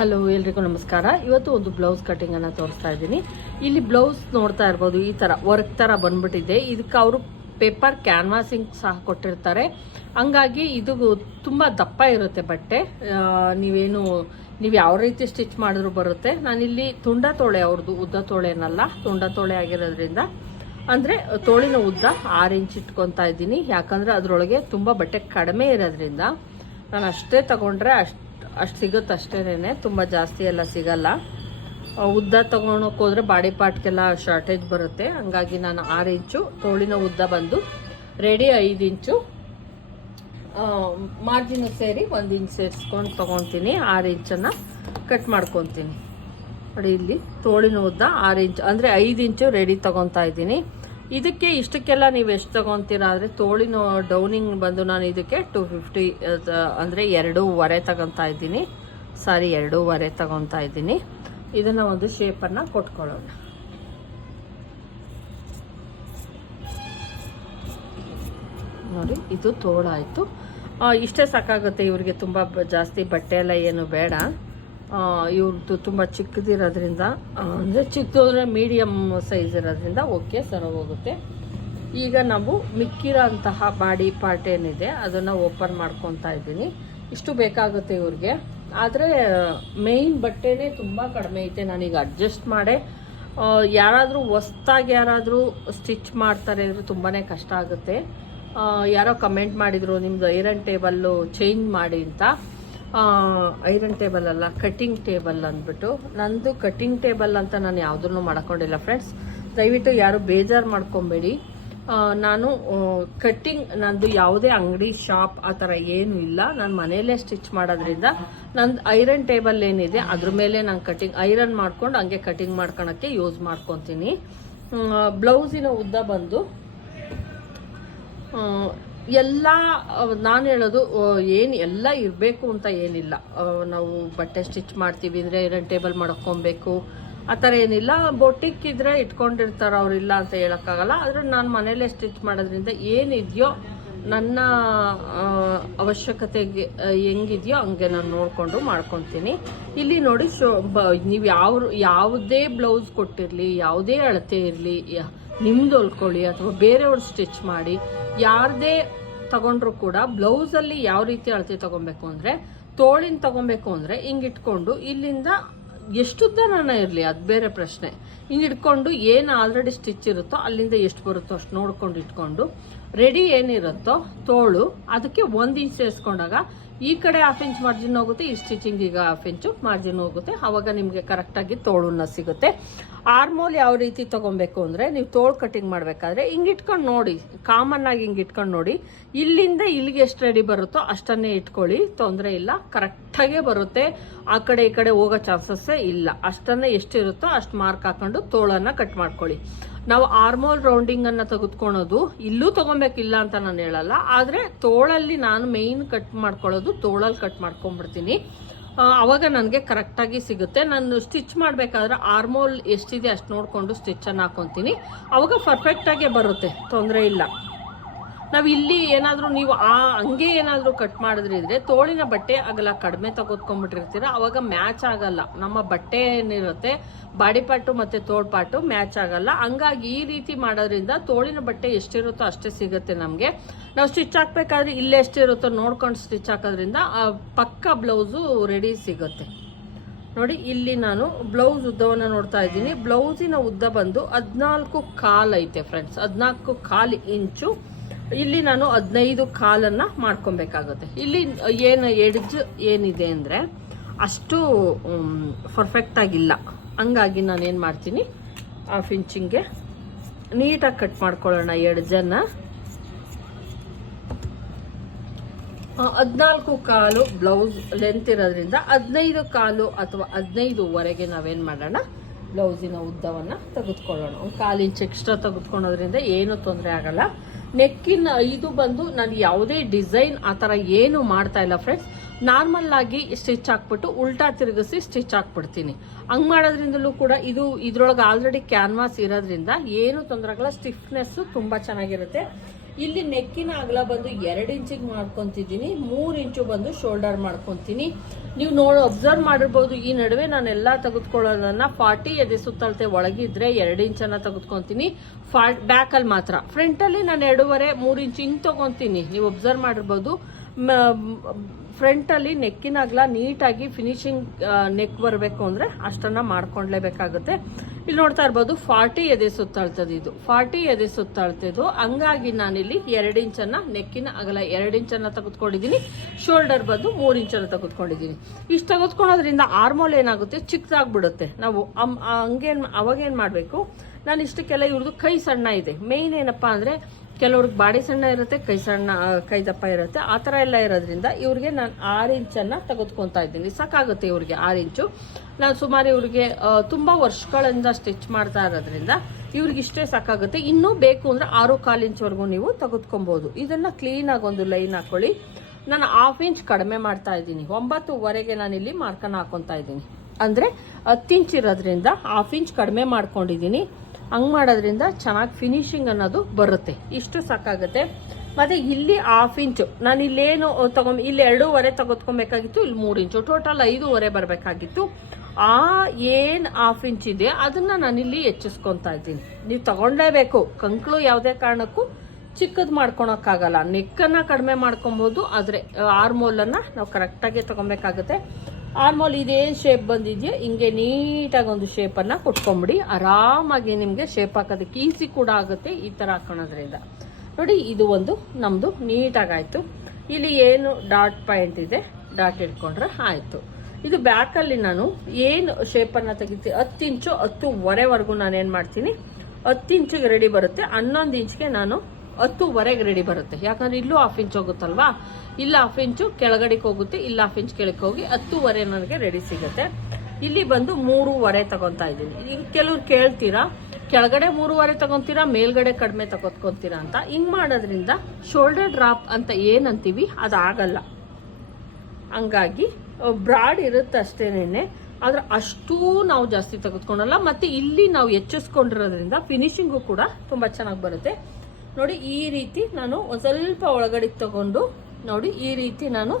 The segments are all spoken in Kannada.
ಹಲೋ ಎಲ್ರಿಗೂ ನಮಸ್ಕಾರ. ಇವತ್ತು ಒಂದು ಬ್ಲೌಸ್ ಕಟಿಂಗ್ ಅನ್ನ ತೋರಿಸ್ತಾ ಇದ್ದೀನಿ. ಇಲ್ಲಿ ಬ್ಲೌಸ್ ನೋಡ್ತಾ ಇರ್ಬೋದು, ಈ ತರ ವರ್ಕ್ ತರ ಬಂದ್ಬಿಟ್ಟಿದೆ. ಇದಕ್ಕೆ ಅವರು ಪೇಪರ್ ಕ್ಯಾನ್ವಾಸಿಂಗ್ ಸಹ ಕೊಟ್ಟಿರ್ತಾರೆ. ಹಂಗಾಗಿ ಇದು ತುಂಬಾ ದಪ್ಪ ಇರುತ್ತೆ ಬಟ್ಟೆ. ನೀವೇನು, ನೀವು ಯಾವ ರೀತಿ ಸ್ಟಿಚ್ ಮಾಡಿದ್ರು ಬರುತ್ತೆ. ನಾನಿಲ್ಲಿ ತುಂಡ ತೋಳೆ ಅವ್ರದ್ದು ಉದ್ದ ತೋಳೆನಲ್ಲ, ತುಂಡ ತೋಳೆ ಆಗಿರೋದ್ರಿಂದ. ಅಂದ್ರೆ ತೋಳಿನ ಉದ್ದ ಆರು ಇಂಚ್ ಇಟ್ಕೊತಾ ಇದ್ದೀನಿ. ಯಾಕಂದ್ರೆ ಅದ್ರೊಳಗೆ ತುಂಬಾ ಬಟ್ಟೆ ಕಡಿಮೆ ಇರೋದ್ರಿಂದ ನಾನು ಅಷ್ಟೇ ತಗೊಂಡ್ರೆ ಅಷ್ಟು ಅಷ್ಟು ಸಿಗುತ್ತೆ ಅಷ್ಟೇನೆ ತುಂಬ ಜಾಸ್ತಿ ಎಲ್ಲ ಸಿಗಲ್ಲ. ಉದ್ದ ತೊಗೊಳಕ್ಕೆ ಹೋದರೆ ಬಾಡಿ ಪಾರ್ಟ್ಗೆಲ್ಲ ಶಾರ್ಟೇಜ್ ಬರುತ್ತೆ. ಹಂಗಾಗಿ ನಾನು ಆರು ಇಂಚು, ತೋಳಿನ ಉದ್ದ ಬಂದು ರೆಡಿ ಐದು ಇಂಚು. ಮಾರ್ಜಿನ್ ಸೇರಿ ಒಂದು ಇಂಚ್ ಸೇರಿಸ್ಕೊಂಡು ತೊಗೊತೀನಿ ಆರು ಇಂಚನ್ನು ಕಟ್ ಮಾಡ್ಕೊತೀನಿ. ನೋಡಿ ಇಲ್ಲಿ, ತೋಳಿನ ಉದ್ದ ಆರು ಇಂಚು, ಅಂದರೆ ಐದು ಇಂಚು ರೆಡಿ ತೊಗೊತಾ ಇದ್ದೀನಿ. ಇದಕ್ಕೆ ಇಷ್ಟಕ್ಕೆಲ್ಲ ನೀವು ಎಷ್ಟು ತಗೊಂತೀರ? ಅಂದರೆ ತೋಳಿನ ಡೌನಿಂಗ್ ಬಂದು ನಾನು ಇದಕ್ಕೆ ಟು ಫಿಫ್ಟಿ ಅಂದರೆ ಎರಡೂವರೆ ತಗೊತಾ ಇದ್ದೀನಿ. ಸಾರಿ, ಎರಡೂವರೆ ತಗೊತಾ ಇದ್ದೀನಿ. ಇದನ್ನು ಒಂದು ಶೇಪನ್ನು ಕೊಟ್ಕೊಳ್ಳೋಣ. ನೋಡಿ, ಇದು ತೋಳಾಯಿತು. ಇಷ್ಟೇ ಸಾಕಾಗುತ್ತೆ. ಇವರಿಗೆ ತುಂಬ ಜಾಸ್ತಿ ಬಟ್ಟೆ ಎಲ್ಲ ಏನು ಬೇಡ. ಇವ್ರದ್ದು ತುಂಬ ಚಿಕ್ಕದಿರೋದ್ರಿಂದ ಅಂದರೆ ಚಿಕ್ಕದು ಅಂದರೆ ಮೀಡಿಯಮ್ ಸೈಜ್ ಇರೋದ್ರಿಂದ ಓಕೆ ಸರ, ಹೋಗುತ್ತೆ. ಈಗ ನಾವು ಮಿಕ್ಕಿರೋ ಅಂತಹ ಬಾಡಿ ಪಾರ್ಟ್ ಏನಿದೆ, ಅದನ್ನು ಓಪನ್ ಮಾಡ್ಕೊತಾ ಇದ್ದೀನಿ. ಇಷ್ಟು ಬೇಕಾಗುತ್ತೆ ಇವ್ರಿಗೆ. ಆದರೆ ಮೇಯ್ನ್ ಬಟ್ಟೆನೇ ತುಂಬ ಕಡಿಮೆ ಐತೆ, ನಾನೀಗ ಅಡ್ಜಸ್ಟ್ ಮಾಡೇ. ಯಾರಾದರೂ ಹೊಸ್ದಾಗಿ ಯಾರಾದರೂ ಸ್ಟಿಚ್ ಮಾಡ್ತಾರೆ ಅಂದರೆ ತುಂಬಾ ಕಷ್ಟ ಆಗುತ್ತೆ. ಯಾರೋ ಕಮೆಂಟ್ ಮಾಡಿದರು ನಿಮ್ಮದು ಐರನ್ ಟೇಬಲ್ಲು ಚೇಂಜ್ ಮಾಡಿ ಅಂತ. ಐರನ್ ಟೇಬಲ್ ಅಲ್ಲ ಕಟ್ಟಿಂಗ್ ಟೇಬಲ್ ಅಂದ್ಬಿಟ್ಟು. ನಂದು ಕಟ್ಟಿಂಗ್ ಟೇಬಲ್ ಅಂತ ನಾನು ಯಾವುದನ್ನು ಮಾಡ್ಕೊಂಡಿಲ್ಲ ಫ್ರೆಂಡ್ಸ್ ದಯವಿಟ್ಟು ಯಾರು ಬೇಜಾರು ಮಾಡ್ಕೊಬೇಡಿ. ನಾನು ಕಟ್ಟಿಂಗ್ ನಂದು ಯಾವುದೇ ಅಂಗಡಿ ಶಾಪ್ ಆ ಥರ ಏನು ಇಲ್ಲ. ನಾನು ಮನೆಯಲ್ಲೇ ಸ್ಟಿಚ್ ಮಾಡೋದ್ರಿಂದ ನಂದು ಐರನ್ ಟೇಬಲ್ ಏನಿದೆ, ಅದ್ರ ಮೇಲೆ ನಾನು ಕಟ್ಟಿಂಗ್ ಐರನ್ ಮಾಡ್ಕೊಂಡು ಹಂಗೆ ಕಟ್ಟಿಂಗ್ ಮಾಡ್ಕೊಳಕ್ಕೆ ಯೂಸ್ ಮಾಡ್ಕೊತೀನಿ. ಬ್ಲೌಸಿನ ಉದ್ದ ಬಂದು ಎಲ್ಲ ನಾನು ಹೇಳೋದು ಏನು ಎಲ್ಲ ಇರಬೇಕು ಅಂತ ಏನಿಲ್ಲ. ನಾವು ಬಟ್ಟೆ ಸ್ಟಿಚ್ ಮಾಡ್ತೀವಿ ಅಂದರೆ ಐರನ್ ಟೇಬಲ್ ಮಾಡ್ಕೊಬೇಕು. ಆ ಥರ ಏನಿಲ್ಲ. ಬೊಟ್ಟಿಕ್ ಇದ್ರೆ ಇಟ್ಕೊಂಡಿರ್ತಾರೆ ಅವ್ರಿಲ್ಲ ಅಂತ ಹೇಳೋಕ್ಕಾಗಲ್ಲ. ಆದರೆ ನಾನು ಮನೇಲೇ ಸ್ಟಿಚ್ ಮಾಡೋದ್ರಿಂದ ಏನಿದೆಯೋ, ನನ್ನ ಅವಶ್ಯಕತೆಗೆ ಹೆಂಗಿದೆಯೋ ಹಂಗೆ ನಾನು ನೋಡಿಕೊಂಡು ಮಾಡ್ಕೊತೀನಿ. ಇಲ್ಲಿ ನೋಡಿ, ಶೋ, ಬ, ನೀವು ಯಾವ ಯಾವುದೇ ಬ್ಲೌಸ್ ಕೊಟ್ಟಿರಲಿ, ಯಾವುದೇ ಅಳತೆ ಇರಲಿ ನಿಮ್ದು ಹೊಲ್ಕೊಳ್ಳಿ ಅಥವಾ ಬೇರೆಯವ್ರು ಸ್ಟಿಚ್ ಮಾಡಿ, ಯಾರದೇ ತಗೊಂಡ್ರು ಕೂಡ ಬ್ಲೌಸಲ್ಲಿ ಯಾವ ರೀತಿ ಅಳತೆ ತಗೊಬೇಕು ಅಂದರೆ, ತೋಳಿನ ತಗೊಬೇಕು ಅಂದರೆ ಹಿಂಗೆ ಇಟ್ಕೊಂಡು ಇಲ್ಲಿಂದ ಎಷ್ಟುದ್ದ ನಾನು ಇರಲಿ, ಅದು ಬೇರೆ ಪ್ರಶ್ನೆ. ಹಿಂಗೆ ಇಟ್ಕೊಂಡು ಏನು ಆಲ್ರೆಡಿ ಸ್ಟಿಚ್ ಇರುತ್ತೋ ಅಲ್ಲಿಂದ ಎಷ್ಟು ಬರುತ್ತೋ ಅಷ್ಟು ನೋಡ್ಕೊಂಡು ಇಟ್ಕೊಂಡು ರೆಡಿ ಏನಿರುತ್ತೋ ತೋಳು, ಅದಕ್ಕೆ ಒಂದು ಇಂಚ್ ಸೇರಿಸ್ಕೊಂಡಾಗ ಈ ಕಡೆ ಹಾಫ್ ಇಂಚ್ ಮಾರ್ಜಿನ್ ಹೋಗುತ್ತೆ ಈ ಸ್ಟಿಚಿಂಗ್ ಈಗ ಹಾಫ್ ಇಂಚು ಮಾರ್ಜಿನ್ ಹೋಗುತ್ತೆ. ಆವಾಗ ನಿಮಗೆ ಕರೆಕ್ಟಾಗಿ ತೋಳುನ ಸಿಗುತ್ತೆ. ಆರ್ಮೋಲ್ ಯಾವ ರೀತಿ ತೊಗೊಬೇಕು ಅಂದರೆ ನೀವು ತೋಳು ಕಟಿಂಗ್ ಮಾಡಬೇಕಾದ್ರೆ ಹಿಂಗೆ ಇಟ್ಕೊಂಡು ನೋಡಿ ಕಾಮನ್ ಆಗಿ ಹಿಂಗೆ ಇಟ್ಕೊಂಡು ನೋಡಿ. ಇಲ್ಲಿಂದ ಇಲ್ಲಿಗೆ ಎಷ್ಟು ರೆಡಿ ಬರುತ್ತೋ ಅಷ್ಟನ್ನೇ ಇಟ್ಕೊಳ್ಳಿ, ತೊಂದರೆ ಇಲ್ಲ ಕರೆಕ್ಟಾಗೇ ಬರುತ್ತೆ. ಆ ಕಡೆ ಈ ಕಡೆ ಹೋಗೋ ಚಾನ್ಸಸ್ಸೇ ಇಲ್ಲ. ಅಷ್ಟನ್ನೇ ಎಷ್ಟಿರುತ್ತೋ ಅಷ್ಟು ಮಾರ್ಕ್ ಹಾಕೊಂಡು ತೋಳನ್ನು ಕಟ್ ಮಾಡ್ಕೊಳ್ಳಿ. ನಾವು ಆರ್ಮೋಲ್ ರೌಂಡಿಂಗ್ ಅನ್ನ ತೆಗೆದುಕೊಳೋದು. ಇಲ್ಲೂ ತಗೊಬೇಕಿಲ್ಲ ಅಂತ ನಾನು ಹೇಳಲ್ಲ. ಆದ್ರೆ ತೋಳಲ್ಲಿ ನಾನು ಮೇಯ್ನ್ ಕಟ್ ಮಾಡ್ಕೊಳ್ಳೋದು ತೋಳಲ್ಲಿ ಕಟ್ ಮಾಡ್ಕೊಂಡ್ಬಿಡ್ತೀನಿ. ಆವಾಗ ನನಗೆ ಕರೆಕ್ಟಾಗಿ ಸಿಗುತ್ತೆ. ನಾನು ಸ್ಟಿಚ್ ಮಾಡಬೇಕಾದ್ರೆ ಆರ್ಮೋಲ್ ಎಷ್ಟಿದೆ ಅಷ್ಟು ನೋಡಿಕೊಂಡು ಸ್ಟಿಚ್ಚನ್ನು ಹಾಕೊತೀನಿ. ಅವಾಗ ಪರ್ಫೆಕ್ಟಾಗೇ ಬರುತ್ತೆ. ತೊಂದರೆ ಇಲ್ಲ. ನಾವು ಇಲ್ಲಿ ಏನಾದರೂ ನೀವು ಆ ಹಂಗೆ ಏನಾದರೂ ಕಟ್ ಮಾಡಿದ್ರಿದ್ರೆ ತೋಳಿನ ಬಟ್ಟೆ ಅಗಲ ಕಡಿಮೆ ತೆಗೆದುಕೊಂಡ್ಬಿಟ್ಟಿರ್ತೀರ ಅವಾಗ ಮ್ಯಾಚ್ ಆಗಲ್ಲ. ನಮ್ಮ ಬಟ್ಟೆ ಏನಿರುತ್ತೆ, ಬಾಡಿ ಪಾರ್ಟು ಮತ್ತು ತೋಳ್ ಪಾರ್ಟು ಮ್ಯಾಚ್ ಆಗಲ್ಲ. ಹಂಗಾಗಿ ಈ ರೀತಿ ಮಾಡೋದ್ರಿಂದ ತೋಳಿನ ಬಟ್ಟೆ ಎಷ್ಟಿರುತ್ತೋ ಅಷ್ಟೇ ಸಿಗುತ್ತೆ ನಮಗೆ. ನಾವು ಸ್ಟಿಚ್ ಹಾಕ್ಬೇಕಾದ್ರೆ ಇಲ್ಲೇ ಎಷ್ಟಿರುತ್ತೋ ನೋಡ್ಕೊಂಡು ಸ್ಟಿಚ್ ಹಾಕೋದ್ರಿಂದ ಪಕ್ಕ ಬ್ಲೌಸು ರೆಡಿ ಸಿಗುತ್ತೆ. ನೋಡಿ, ಇಲ್ಲಿ ನಾನು ಬ್ಲೌಸ್ ಉದ್ದವನ್ನು ನೋಡ್ತಾ ಇದ್ದೀನಿ. ಬ್ಲೌಸಿನ ಉದ್ದ ಬಂದು ಹದಿನಾಲ್ಕು ಕಾಲ್ ಐತೆ ಫ್ರೆಂಡ್ಸ್ ಹದಿನಾಲ್ಕು ಕಾಲು ಇಂಚು ಇಲ್ಲಿ ನಾನು ಹದಿನೈದು ಕಾಲನ್ನು ಮಾಡ್ಕೊಬೇಕಾಗುತ್ತೆ. ಇಲ್ಲಿ ಏನು ಎಡ್ಜ್ ಏನಿದೆ ಅಂದರೆ, ಅಷ್ಟು ಪರ್ಫೆಕ್ಟ್ ಆಗಿಲ್ಲ. ಹಂಗಾಗಿ ನಾನು ಏನು ಮಾಡ್ತೀನಿ ಹಾಫ್ ಇಂಚಿಂಗೆ ನೀಟಾಗಿ ಕಟ್ ಮಾಡ್ಕೊಳ್ಳೋಣ ಎಡ್ಜನ್ನು. ಹದಿನಾಲ್ಕು ಕಾಲು ಬ್ಲೌಸ್ ಲೆಂತ್ ಇರೋದ್ರಿಂದ ಹದಿನೈದು ಕಾಲು ಅಥವಾ ಹದಿನೈದುವರೆಗೆ ನಾವೇನು ಮಾಡೋಣ ಬ್ಲೌಸಿನ ಉದ್ದವನ್ನು ತೆಗೆದುಕೊಳ್ಳೋಣ. ಒಂದು ಕಾಲು ಇಂಚ್ ಎಕ್ಸ್ಟ್ರಾ ತೆಗೆದುಕೊಳ್ಳೋದ್ರಿಂದ ಏನೂ ತೊಂದರೆ ಆಗಲ್ಲ. ನೆಕ್ಕಿನ ಇದು ಬಂದು ನಾನು ಯಾವುದೇ ಡಿಸೈನ್ ಆ ಥರ ಏನು ಮಾಡ್ತಾ ಇಲ್ಲ ಫ್ರೆಂಡ್ಸ್ ನಾರ್ಮಲ್ ಆಗಿ ಸ್ಟಿಚ್ ಹಾಕ್ಬಿಟ್ಟು ಉಲ್ಟಾ ತಿರುಗಿಸಿ ಸ್ಟಿಚ್ ಹಾಕ್ಬಿಡ್ತೀನಿ. ಹಂಗೆ ಮಾಡೋದ್ರಿಂದಲೂ ಕೂಡ ಇದು ಇದ್ರೊಳಗೆ ಆಲ್ರೆಡಿ ಕ್ಯಾನ್ವಾಸ್ ಇರೋದ್ರಿಂದ ಏನು ತೊಂದರೆಗಳ ಸ್ಟಿಫ್ನೆಸ್ ಸ್ಟಿಫ್ನೆಸ್ಸು ತುಂಬ ಚೆನ್ನಾಗಿರುತ್ತೆ. ಇಲ್ಲಿ ನೆಕ್ಕಿನ ಅಗಲ ಬಂದು ಎರಡು ಇಂಚಿಗೆ ಮಾಡ್ಕೊತಿದ್ದೀನಿ, ಮೂರು ಇಂಚು ಬಂದು ಶೋಲ್ಡರ್ ಮಾಡ್ಕೊತೀನಿ. ನೀವು ನೋಡಿ ಅಬ್ಸರ್ವ್ ಮಾಡಿರ್ಬೋದು, ಈ ನಡುವೆ ನಾನೆಲ್ಲ ತೆಗೆದುಕೊಳ್ಳೋದನ್ನ ಫಾರ್ಟಿ ಎದೆ ಸುತ್ತಳತೆ ಒಳಗಿದ್ರೆ ಎರಡು ಇಂಚನ್ನ ತೆಗೆದುಕೊತೀನಿ. ಫಾ ಬ್ಯಾಕಲ್ಲಿ ಮಾತ್ರ. ಫ್ರಂಟಲ್ಲಿ ನಾನು ಎರಡೂವರೆ, ಮೂರು ಇಂಚ್ ಹಿಂಗೆ ತೊಗೊತೀನಿ. ನೀವು ಅಬ್ಸರ್ವ್ ಮಾಡಿರ್ಬೋದು. ಫ್ರಂಟಲ್ಲಿ ನೆಕ್ಕಿನ ಅಗಲ ನೀಟಾಗಿ ಫಿನಿಶಿಂಗ್ ನೆಕ್ ಬರಬೇಕು ಅಂದರೆ ಅಷ್ಟನ್ನು ಮಾಡ್ಕೊಂಡ್ಲೇಬೇಕಾಗುತ್ತೆ. ಇಲ್ಲಿ ನೋಡ್ತಾ ಇರ್ಬೋದು ಫಾರ್ಟಿ ಎದೆ ಸುತ್ತಾಳ್ತದೆ ಇದು. ಫಾರ್ಟಿ ಎದೆ ಸುತ್ತಾಳ್ತಿದ್ದು. ಹಂಗಾಗಿ ನಾನಿಲ್ಲಿ ಎರಡು ಇಂಚನ್ನ ನೆಕ್ಕಿನ ಅಗಲ ಎರಡು ಇಂಚನ್ನ ತೆಗೆದುಕೊಂಡಿದ್ದೀನಿ. ಶೋಲ್ಡರ್ ಬಂದು ಮೂರು ಇಂಚನ್ನ ತೆಗೆದುಕೊಂಡಿದ್ದೀನಿ. ಇಷ್ಟು ತೆಗೆದುಕೊಳ್ಳೋದ್ರಿಂದ ಆರ್ಮೋಲ್ ಏನಾಗುತ್ತೆ? ಚಿಕ್ಕದಾಗ್ಬಿಡುತ್ತೆ. ನಾವು ಹಂಗೇನು ಅವಾಗೇನು ಮಾಡಬೇಕು? ನಾನು ಇಷ್ಟಕ್ಕೆಲ್ಲ ಇವ್ರದ್ದು ಕೈ ಸಣ್ಣ ಇದೆ. ಮೇಯ್ನ್ ಏನಪ್ಪ ಅಂದರೆ ಕೆಲವ್ರಿಗೆ ಬಾಡಿ ಸಣ್ಣ ಇರುತ್ತೆ, ಕೈ ಸಣ್ಣ ಕೈ ದಪ್ಪ ಇರುತ್ತೆ. ಆ ಥರ ಎಲ್ಲ ಇರೋದ್ರಿಂದ ಇವ್ರಿಗೆ ನಾನು ಆರು ಇಂಚನ್ನು ತೆಗೆದುಕೊತಾ ಇದ್ದೀನಿ. ಸಾಕಾಗುತ್ತೆ ಇವ್ರಿಗೆ ಆರು ಇಂಚು. ನಾನು ಸುಮಾರು ಇವ್ರಿಗೆ ತುಂಬ ವರ್ಷಗಳಿಂದ ಸ್ಟಿಚ್ ಮಾಡ್ತಾ ಇರೋದ್ರಿಂದ ಇವ್ರಿಗೆ ಇಷ್ಟೇ ಸಾಕಾಗುತ್ತೆ. ಇನ್ನೂ ಬೇಕು ಅಂದರೆ ಆರು ಕಾಲು ಇಂಚ್ವರೆಗೂ ನೀವು ತೆಗೆದುಕೊಬೋದು. ಇದನ್ನು ಕ್ಲೀನಾಗಿ ಒಂದು ಲೈನ್ ಹಾಕೊಳ್ಳಿ. ನಾನು ಹಾಫ್ ಇಂಚ್ ಕಡಿಮೆ ಮಾಡ್ತಾ ಇದ್ದೀನಿ. ಒಂಬತ್ತುವರೆಗೆ ಇಲ್ಲಿ ಮಾರ್ಕನ್ನು ಹಾಕೊತಾ ಇದ್ದೀನಿ. ಅಂದರೆ ಹತ್ತು ಇಂಚ್ ಇರೋದ್ರಿಂದ ಹಾಫ್ ಇಂಚ್ ಕಡಿಮೆ ಮಾಡ್ಕೊಂಡಿದ್ದೀನಿ. ಹಂಗೆ ಮಾಡೋದ್ರಿಂದ ಚೆನ್ನಾಗಿ ಫಿನಿಶಿಂಗ್ ಅನ್ನೋದು ಬರುತ್ತೆ. ಇಷ್ಟು ಸಾಕಾಗುತ್ತೆ. ಮತ್ತೆ ಇಲ್ಲಿ ಹಾಫ್ ಇಂಚು ನಾನು ಇಲ್ಲೇನು ತಗೊಂಬ, ಇಲ್ಲಿ ಎರಡೂವರೆ ತೆಗೆದುಕೊಬೇಕಾಗಿತ್ತು, ಇಲ್ಲಿ ಮೂರು ಇಂಚು ಟೋಟಲ್ ಐದೂವರೆ ಬರಬೇಕಾಗಿತ್ತು. ಆ ಏನು ಹಾಫ್ ಇಂಚ್ ಇದೆ, ಅದನ್ನ ನಾನಿಲ್ಲಿ ಹೆಚ್ಚಿಸ್ಕೊತಾ ಇದ್ದೀನಿ. ನೀವು ತಗೊಂಡೇಬೇಕು. ಕಂಕ್ಳು ಯಾವುದೇ ಕಾರಣಕ್ಕೂ ಚಿಕ್ಕದು ಮಾಡ್ಕೊಳಕ್ಕಾಗಲ್ಲ. ನೆಕ್ಕನ್ನ ಕಡಿಮೆ ಮಾಡ್ಕೊಬೋದು, ಆದರೆ ಆರ್ಮೋಲನ್ನ ನಾವು ಕರೆಕ್ಟಾಗಿ ತಗೊಬೇಕಾಗುತ್ತೆ. ಆರ್ಮೋಲ್ ಇದೇನು ಶೇಪ್ ಬಂದಿದೆಯೋ? ಹಿಂಗೆ ನೀಟಾಗಿ ಒಂದು ಶೇಪನ್ನು ಕೊಟ್ಕೊಂಬಿಡಿ. ಆರಾಮಾಗಿ ನಿಮಗೆ ಶೇಪ್ ಹಾಕೋದಕ್ಕೆ ಈಸಿ ಕೂಡ ಆಗುತ್ತೆ ಈ ಥರ ಹಾಕೊಳೋದ್ರಿಂದ ನೋಡಿ, ಇದು ಒಂದು ನಮ್ಮದು ನೀಟಾಗಾಯಿತು. ಇಲ್ಲಿ ಏನು ಡಾಟ್ ಪಾಯಿಂಟ್ ಇದೆ ಡಾಟ್ ಇಟ್ಕೊಂಡ್ರೆ ಆಯಿತು. ಇದು ಬ್ಯಾಕಲ್ಲಿ ನಾನು ಏನು ಶೇಪನ್ನು ತೆಗಿತೀನಿ ಹತ್ತು ಇಂಚು ಹತ್ತುವರೆವರೆಗೂ ನಾನು ಏನು ಮಾಡ್ತೀನಿ? ಹತ್ತು ಇಂಚಿಗೆ ರೆಡಿ ಬರುತ್ತೆ. ಹನ್ನೊಂದು ಇಂಚ್ಗೆ ನಾನು ಹತ್ತುವರೆಗೆ ರೆಡಿ ಬರುತ್ತೆ. ಯಾಕಂದ್ರೆ ಇಲ್ಲೂ ಹಾಫ್ ಇಂಚ್ ಹೋಗುತ್ತಲ್ವಾ? ಇಲ್ಲ ಹಾಫ್ ಇಂಚು ಕೆಳಗಡೆಗೆ ಹೋಗುತ್ತೆ, ಇಲ್ಲ ಹಾಫ್ ಇಂಚ್ ಕೆಳಗೆ ಹೋಗಿ ಹತ್ತುವರೆ ನನಗೆ ರೆಡಿ ಸಿಗುತ್ತೆ. ಇಲ್ಲಿ ಬಂದು ಮೂರುವರೆ ತಗೊಂತ ಇದ್ದೀನಿ. ಈಗ ಕೆಲವ್ರು ಕೇಳ್ತೀರಾ, ಕೆಳಗಡೆ ಮೂರುವರೆ ತಗೊಂತೀರಾ ಮೇಲ್ಗಡೆ ಕಡಿಮೆ ತಗೊತ್ಕೊಂತೀರಾ ಅಂತ? ಹಿಂಗ್ ಮಾಡೋದ್ರಿಂದ ಶೋಲ್ಡರ್ ಡ್ರಾಪ್ ಅಂತ ಏನಂತೀವಿ, ಅದಾಗಲ್ಲ. ಹಂಗಾಗಿ ಬ್ರಾಡ್ ಇರುತ್ತೆ ಅಷ್ಟೇನೆ ಆದ್ರೆ ಅಷ್ಟೂ ನಾವು ಜಾಸ್ತಿ ತೆಗೆದುಕೊಳಲ್ಲ ಮತ್ತೆ ಇಲ್ಲಿ ನಾವು ಹೆಚ್ಚಿಸ್ಕೊಂಡಿರೋದ್ರಿಂದ ಫಿನಿಶಿಂಗು ಕೂಡ ತುಂಬಾ ಚೆನ್ನಾಗಿ ಬರುತ್ತೆ. ನೋಡಿ ಈ ರೀತಿ ನಾನು ಒಂದ್ ಸ್ವಲ್ಪ ಒಳಗಡೆ ತಗೊಂಡು ನೋಡಿ ಈ ರೀತಿ ನಾನು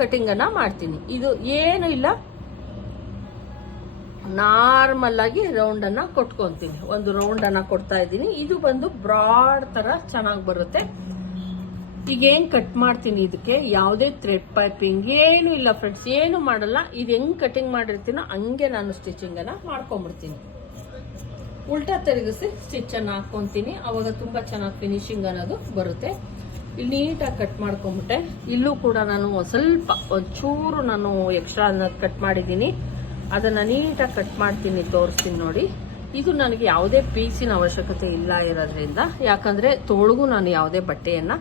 ಕಟಿಂಗ್ ಅನ್ನ ಮಾಡ್ತೀನಿ. ಇದು ಏನು ಇಲ್ಲ. ನಾರ್ಮಲ್ ಆಗಿ ರೌಂಡ್ ಅನ್ನ ಕೊಟ್ಕೊಂತೀನಿ. ಒಂದು ರೌಂಡನ್ನು ಕೊಡ್ತಾ ಇದ್ದೀನಿ. ಇದು ಬಂದು ಬ್ರಾಡ್ ಥರ ಚೆನ್ನಾಗಿ ಬರುತ್ತೆ. ಈಗ ಏನ್ ಕಟ್ ಮಾಡ್ತೀನಿ ಇದಕ್ಕೆ? ಯಾವುದೇ ಥ್ರೆಡ್ ಪೈಪಿಂಗ್ ಏನು ಇಲ್ಲ ಫ್ರೆಂಡ್ಸ್ ಏನು ಮಾಡಲ್ಲ. ಇದು ಹೆಂಗ್ ಕಟಿಂಗ್ ಮಾಡಿರ್ತೀನೋ ಹಂಗೆ ನಾನು ಸ್ಟಿಚಿಂಗನ್ನು ಮಾಡ್ಕೊಂಬಿಡ್ತೀನಿ ಉಲ್ಟಾ ತಿರುಗಿಸಿ ಸ್ಟಿಚ್ ಅನ್ನ ಹಾಕೊಂತೀನಿ ಅವಾಗ ತುಂಬಾ ಚೆನ್ನಾಗಿ ಫಿನಿಶಿಂಗ್ ಅನ್ನೋದು ಬರುತ್ತೆ. ಇಲ್ಲಿ ನೀಟಾಗಿ ಕಟ್ ಮಾಡ್ಕೊಂಬಿಟ್ಟೆ. ಇಲ್ಲೂ ಕೂಡ ನಾನು ಸ್ವಲ್ಪ ಒಂಚೂರು ನಾನು ಎಕ್ಸ್ಟ್ರಾ ಕಟ್ ಮಾಡಿದ್ದೀನಿ. ಅದನ್ನು ನೀಟಾಗಿ ಕಟ್ ಮಾಡ್ತೀನಿ, ತೋರಿಸ್ತೀನಿ ನೋಡಿ. ಇದು ನನಗೆ ಯಾವುದೇ ಪೀಸಿನ ಅವಶ್ಯಕತೆ ಇಲ್ಲ ಇರೋದ್ರಿಂದ. ಯಾಕಂದರೆ ತೋಳಿಗೂ ನಾನು ಯಾವುದೇ ಬಟ್ಟೆಯನ್ನು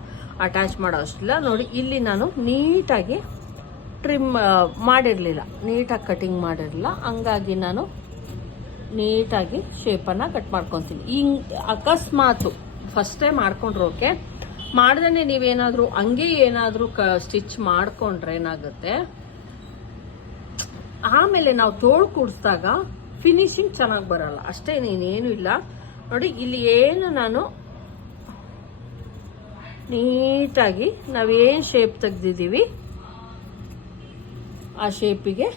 ಅಟ್ಯಾಚ್ ಮಾಡೋ ಅಷ್ಟಿಲ್ಲ ನೋಡಿ, ಇಲ್ಲಿ ನಾನು ನೀಟಾಗಿ ಟ್ರಿಮ್ ಮಾಡಿರಲಿಲ್ಲ. ನೀಟಾಗಿ ಕಟಿಂಗ್ ಮಾಡಿರಲಿಲ್ಲ. ಹಂಗಾಗಿ ನಾನು ನೀಟಾಗಿ ಶೇಪನ್ನು ಕಟ್ ಮಾಡ್ಕೊತೀನಿ. ಹಿಂಗ್ ಅಕಸ್ಮಾತು ಫಸ್ಟೇ ಮಾಡ್ಕೊಂಡ್ರೆ ಓಕೆ ಮಾಡ್ದೇ ನೀವೇನಾದರೂ, ಹಂಗೆ ಏನಾದರೂ ಕ ಸ್ಟಿಚ್ ಮಾಡ್ಕೊಂಡ್ರೆ ಏನಾಗುತ್ತೆ, ಆಮೇಲೆ ನಾವು ತೋಳು ಕೂಡಿಸಿದಾಗ ಫಿನಿಶಿಂಗ್ ಚೆನ್ನಾಗಿ ಬರಲ್ಲ. ಅಷ್ಟೇ ನೀನೇನು ಇಲ್ಲ. ನೋಡಿ, ಇಲ್ಲಿ ಏನು ನಾನು ನೀಟಾಗಿ ನಾವೇನು ಶೇಪ್ ತೆಗ್ದಿದ್ದೀವಿ, ಆ ಶೇಪಿಗೆ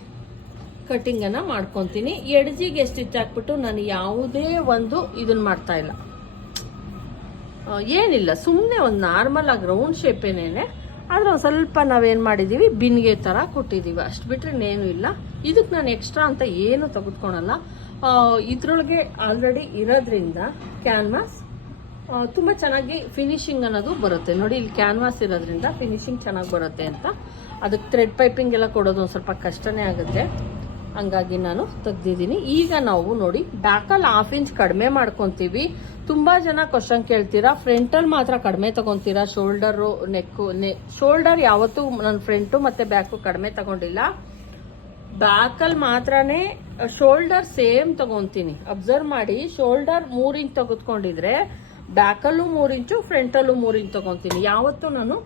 ಕಟಿಂಗ್ ಅನ್ನ ಮಾಡ್ಕೊತೀನಿ. ಎಡ್ಜಿಗೆ ಸ್ಟಿಚ್ ಹಾಕ್ಬಿಟ್ಟು ನಾನು ಯಾವುದೇ ಒಂದು ಇದನ್ನ ಮಾಡ್ತಾ ಇಲ್ಲ. ಏನಿಲ್ಲ ಸುಮ್ಮನೆ ಒಂದು ನಾರ್ಮಲ್ ಆಗಿ ರೌಂಡ್ ಶೇಪ್ ಏನೇನೆ, ಆದ್ರೆ ಒಂದು ಸ್ವಲ್ಪ ನಾವೇನು ಮಾಡಿದ್ದೀವಿ ಬಿನ್ಗೆ ಥರ ಕೊಟ್ಟಿದ್ದೀವಿ ಅಷ್ಟು ಬಿಟ್ರೆ ಇನ್ನೇನು ಇಲ್ಲ. ಇದಕ್ಕೆ ನಾನು ಎಕ್ಸ್ಟ್ರಾ ಅಂತ ಏನು ತೆಗೆದುಕೊಳಲ್ಲ. ಇದ್ರೊಳಗೆ ಆಲ್ರೆಡಿ ಇರೋದ್ರಿಂದ ಕ್ಯಾನ್ವಾಸ್ ತುಂಬ ಚೆನ್ನಾಗಿ ಫಿನಿಶಿಂಗ್ ಅನ್ನೋದು ಬರುತ್ತೆ. ನೋಡಿ, ಇಲ್ಲಿ ಕ್ಯಾನ್ವಾಸ್ ಇರೋದ್ರಿಂದ ಫಿನಿಶಿಂಗ್ ಚೆನ್ನಾಗಿ ಬರುತ್ತೆ ಅಂತ. ಅದಕ್ಕೆ ಥ್ರೆಡ್ ಪೈಪಿಂಗ್ ಎಲ್ಲ ಕೊಡೋದು ಒಂದು ಸ್ವಲ್ಪ ಕಷ್ಟನೇ ಆಗುತ್ತೆ. ಹಂಗಾಗಿ ನಾನು ತೆಗ್ದಿದ್ದೀನಿ. ಈಗ ನಾವು ನೋಡಿ ಬ್ಯಾಕಲ್ಲಿ ಹಾಫ್ ಇಂಚ್ ಕಡಿಮೆ ಮಾಡ್ಕೊತೀವಿ. ತುಂಬಾ ಜನ ಕ್ವಶನ್ ಕೇಳ್ತೀರಾ ಫ್ರಂಟಲ್ಲಿ ಮಾತ್ರ ಕಡಿಮೆ ತಗೊಂತೀರಾ? ಶೋಲ್ಡರು ನೆಕ್ಕು ಶೋಲ್ಡರ್ ಯಾವತ್ತೂ ನನ್ನ ಫ್ರಂಟು ಮತ್ತೆ ಬ್ಯಾಕು ಕಡಿಮೆ ತಗೊಂಡಿಲ್ಲ. ಬ್ಯಾಕಲ್ಲಿ ಮಾತ್ರನೇ ಶೋಲ್ಡರ್ ಸೇಮ್ ತಗೊತೀನಿ. ಅಬ್ಸರ್ವ್ ಮಾಡಿ ಶೋಲ್ಡರ್ ಮೂರ್ ಇಂಚ್ ತೆಗೆದುಕೊಂಡಿದ್ರೆ ಬ್ಯಾಕಲ್ಲೂ ಮೂರ್ ಇಂಚು ಫ್ರಂಟಲ್ಲೂ ಮೂರ್ ಇಂಚ್ ತಗೊಂತೀನಿ. ಯಾವತ್ತೂ ನಾನು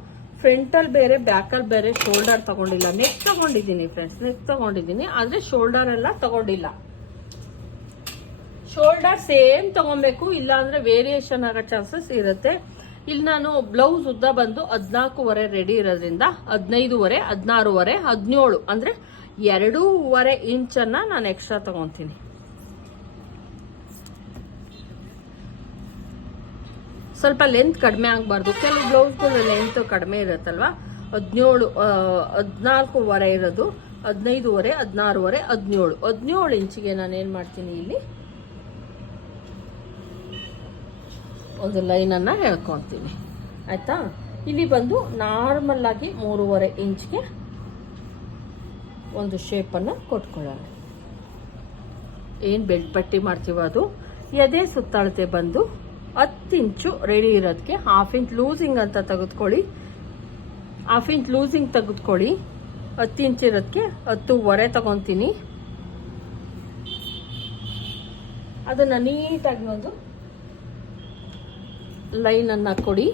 ಫ್ರಂಟಲ್ಲಿ ಬೇರೆ ಬ್ಯಾಕಲ್ಲಿ ಬೇರೆ ಶೋಲ್ಡರ್ ತಗೊಂಡಿಲ್ಲ. ನೆಕ್ ತಗೊಂಡಿದ್ದೀನಿ ಫ್ರೆಂಡ್ಸ್ ನೆಕ್ ತಗೊಂಡಿದ್ದೀನಿ. ಆದ್ರೆ ಶೋಲ್ಡರ್ ಎಲ್ಲ ತಗೊಂಡಿಲ್ಲ. ಶೋಲ್ಡರ್ ಸೇಮ್ ತಗೊಬೇಕು ಇಲ್ಲ ಅಂದ್ರೆ ವೇರಿಯೇಷನ್ ಆಗೋ ಚಾನ್ಸಸ್ ಇರುತ್ತೆ. ಇಲ್ಲಿ ನಾನು ಬ್ಲೌಸ್ ಉದ್ದ ಬಂದು ಹದಿನಾಲ್ಕೂವರೆ ರೆಡಿ ಇರೋದ್ರಿಂದ ಹದಿನೈದುವರೆ, ಹದಿನಾರೂವರೆ, ಹದಿನೇಳು. ಅಂದರೆ ಎರಡೂವರೆ ಇಂಚನ್ನು ನಾನು ಎಕ್ಸ್ಟ್ರಾ ತಗೊತೀನಿ. ಸ್ವಲ್ಪ ಲೆಂತ್ ಕಡಿಮೆ ಆಗಬಾರ್ದು. ಕೆಲವು ಬ್ಲೌಸ್ಗಳು ಲೆಂತ್ ಕಡಿಮೆ ಇರುತ್ತಲ್ವಾ? ಹದಿನೇಳು ಹದಿನಾಲ್ಕೂವರೆ ಇರೋದು, ಹದಿನೈದುವರೆ, ಹದಿನಾರೂವರೆ ಹದಿನೇಳು ಹದಿನೇಳು ಇಂಚಿಗೆ ನಾನು ಏನು ಮಾಡ್ತೀನಿ ಇಲ್ಲಿ? ಒಂದು ಲೈನನ್ನು ಹೇಳ್ಕೊತೀನಿ ಆಯಿತಾ? ಇಲ್ಲಿ ಬಂದು ನಾರ್ಮಲ್ಲಾಗಿ ಮೂರುವರೆ ಇಂಚ್ಗೆ ಒಂದು ಶೇಪನ್ನು ಕೊಟ್ಕೊಳ್ಳೋಣ. ಏನು ಬೆಲ್ಟ್ ಪಟ್ಟಿ ಮಾಡ್ತೀವೋ ಅದು? ಎದೆ ಸುತ್ತಾಳತೆ ಬಂದು ಹತ್ತು ಇಂಚು ರೆಡಿ ಇರೋದಕ್ಕೆ ಹಾಫ್ ಇಂಚ್ ಲೂಸಿಂಗ್ ಅಂತ ತೆಗೆದುಕೊಳ್ಳಿ. ಹಾಫ್ ಇಂಚ್ ಲೂಸಿಂಗ್ ತೆಗೆದುಕೊಳ್ಳಿ. ಹತ್ತು ಇಂಚ್ ಇರೋದಕ್ಕೆ ಹತ್ತುವರೆ ತಗೊತೀನಿ. ಅದನ್ನು ನೀಟಾಗಿ ಒಂದು ಲೈನನ್ನು ಕೊಡಿ.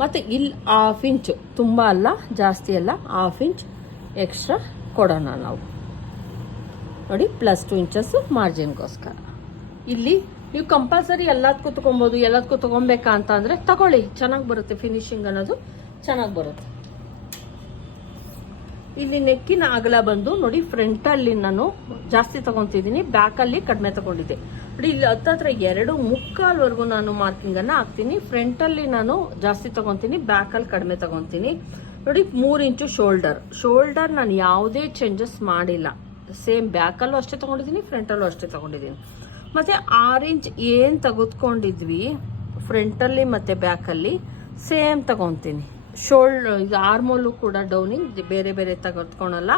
ಮತ್ತು ಇಲ್ಲಿ ಹಾಫ್ ಇಂಚು ತುಂಬ ಅಲ್ಲ, ಜಾಸ್ತಿ ಅಲ್ಲ ಹಾಫ್ ಇಂಚ್ ಎಕ್ಸ್ಟ್ರಾ ಕೊಡೋಣ ನಾವು. ನೋಡಿ ಪ್ಲಸ್ ಟು ಇಂಚಸ್ಸು ಮಾರ್ಜಿನ್ಗೋಸ್ಕರ ಇಲ್ಲಿ ನೀವು ಕಂಪಲ್ಸರಿ ಎಲ್ಲದಕ್ಕೂ ತೊಗೊಬೋದು ಎಲ್ಲದಕ್ಕೂ ತೊಗೊಬೇಕಾ ಅಂತ ಅಂದರೆ ತಗೊಳ್ಳಿ, ಚೆನ್ನಾಗಿ ಬರುತ್ತೆ ಫಿನಿಶಿಂಗ್ ಅನ್ನೋದು, ಚೆನ್ನಾಗಿ ಬರುತ್ತೆ. ಇಲ್ಲಿ ನೆಕ್ಕಿನ ಅಗಲ ಬಂದು ನೋಡಿ ಫ್ರಂಟಲ್ಲಿ ನಾನು ಜಾಸ್ತಿ ತಗೊತಿದ್ದೀನಿ ಬ್ಯಾಕಲ್ಲಿ ಕಡಿಮೆ ತಗೊಂಡಿದ್ದೆ. ನೋಡಿ ಇಲ್ಲಿ ಹತ್ತತ್ರ ಎರಡು ಮುಕ್ಕಾಲ್ವರೆಗೂ ನಾನು ಮಾರ್ಕಿಂಗನ್ನು ಹಾಕ್ತೀನಿ ಫ್ರಂಟಲ್ಲಿ ನಾನು ಜಾಸ್ತಿ ತಗೊತೀನಿ ಬ್ಯಾಕಲ್ಲಿ ಕಡಿಮೆ ತಗೊತೀನಿ. ನೋಡಿ ಮೂರು ಇಂಚು ಶೋಲ್ಡರ್ ಶೋಲ್ಡರ್ ನಾನು ಯಾವುದೇ ಚೇಂಜಸ್ ಮಾಡಿಲ್ಲ. ಸೇಮ್ ಬ್ಯಾಕಲ್ಲೂ ಅಷ್ಟೇ ತಗೊಂಡಿದ್ದೀನಿ ಫ್ರಂಟಲ್ಲೂ ಅಷ್ಟೇ ತಗೊಂಡಿದ್ದೀನಿ. ಮತ್ತು ಆರೆಂಜ್ ಏನು ತೆಗೆದುಕೊಂಡಿದ್ವಿ ಫ್ರಂಟಲ್ಲಿ ಮತ್ತು ಬ್ಯಾಕಲ್ಲಿ ಸೇಮ್ ತಗೊತೀನಿ. ಶೋಲ್ಡ್ ಇದು ಆರ್ಮೋಲು ಕೂಡ ಡೌನಿಂಗ್ ಬೇರೆ ಬೇರೆ ತೆಗೆದುಕೊಳಲ್ಲ,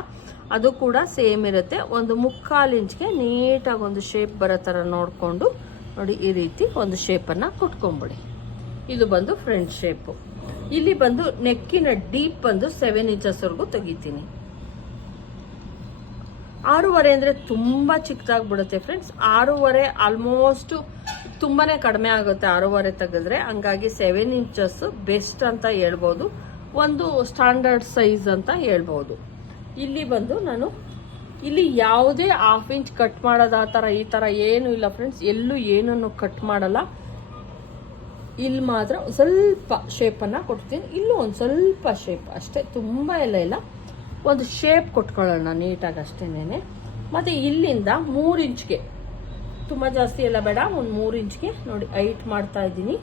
ಅದು ಕೂಡ ಸೇಮ್ ಇರುತ್ತೆ. ಒಂದು ಮುಕ್ಕಾಲು ಇಂಚ್ಗೆ ನೀಟಾಗಿ ಒಂದು ಶೇಪ್ ಬರೋ ಥರ ನೋಡಿಕೊಂಡು, ನೋಡಿ ಈ ರೀತಿ ಒಂದು ಶೇಪನ್ನು ಕುಟ್ಕೊಂಬಿಡಿ. ಇದು ಬಂದು ಫ್ರಂಟ್ ಶೇಪು ಇಲ್ಲಿ ಬಂದು ನೆಕ್ಕಿನ ಡೀಪ್ ಬಂದು ಸೆವೆನ್ ಇಂಚಸ್ವರೆಗೂ ತೆಗಿತೀನಿ. ಆರೂವರೆ ಅಂದರೆ ತುಂಬ ಚಿಕ್ಕದಾಗ್ಬಿಡುತ್ತೆ ಫ್ರೆಂಡ್ಸ್ ಆರೂವರೆ ಆಲ್ಮೋಸ್ಟು ತುಂಬಾ ಕಡಿಮೆ ಆಗುತ್ತೆ ಆರೂವರೆ ತೆಗೆದ್ರೆ. ಹಂಗಾಗಿ ಸೆವೆನ್ ಇಂಚಸ್ ಬೆಸ್ಟ್ ಅಂತ ಹೇಳ್ಬೋದು. ಒಂದು ಸ್ಟ್ಯಾಂಡರ್ಡ್ ಸೈಜ್ ಅಂತ ಹೇಳ್ಬೋದು. ಇಲ್ಲಿ ಬಂದು ನಾನು ಇಲ್ಲಿ ಯಾವುದೇ ಹಾಫ್ ಇಂಚ್ ಕಟ್ ಮಾಡೋದು ಆ ಥರ, ಈ ಥರ ಏನೂ ಇಲ್ಲ ಫ್ರೆಂಡ್ಸ್ ಎಲ್ಲೂ ಏನನ್ನು ಕಟ್ ಮಾಡಲ್ಲ. ಇಲ್ಲಿ ಮಾತ್ರ ಸ್ವಲ್ಪ ಶೇಪನ್ನು ಕೊಡ್ತೀನಿ. ಇಲ್ಲೂ ಒಂದು ಸ್ವಲ್ಪ ಶೇಪ್ ಅಷ್ಟೇ. ತುಂಬ ಎಲ್ಲ ಇಲ್ಲ. ಒಂದು ಶೇಪ್ ಕೊಟ್ಕೊಳ್ಳೋಣ ನೀಟಾಗಿ ಅಷ್ಟೇನೆ ಮತ್ತು ಇಲ್ಲಿಂದ ಮೂರು ಇಂಚ್ಗೆ. ತುಂಬ ಜಾಸ್ತಿ ಎಲ್ಲ ಬೇಡ, ಒಂದು ಮೂರು ಇಂಚ್ಗೆ ನೋಡಿ ಹೈಟ್ ಮಾಡ್ತಾ ಇದ್ದೀನಿ.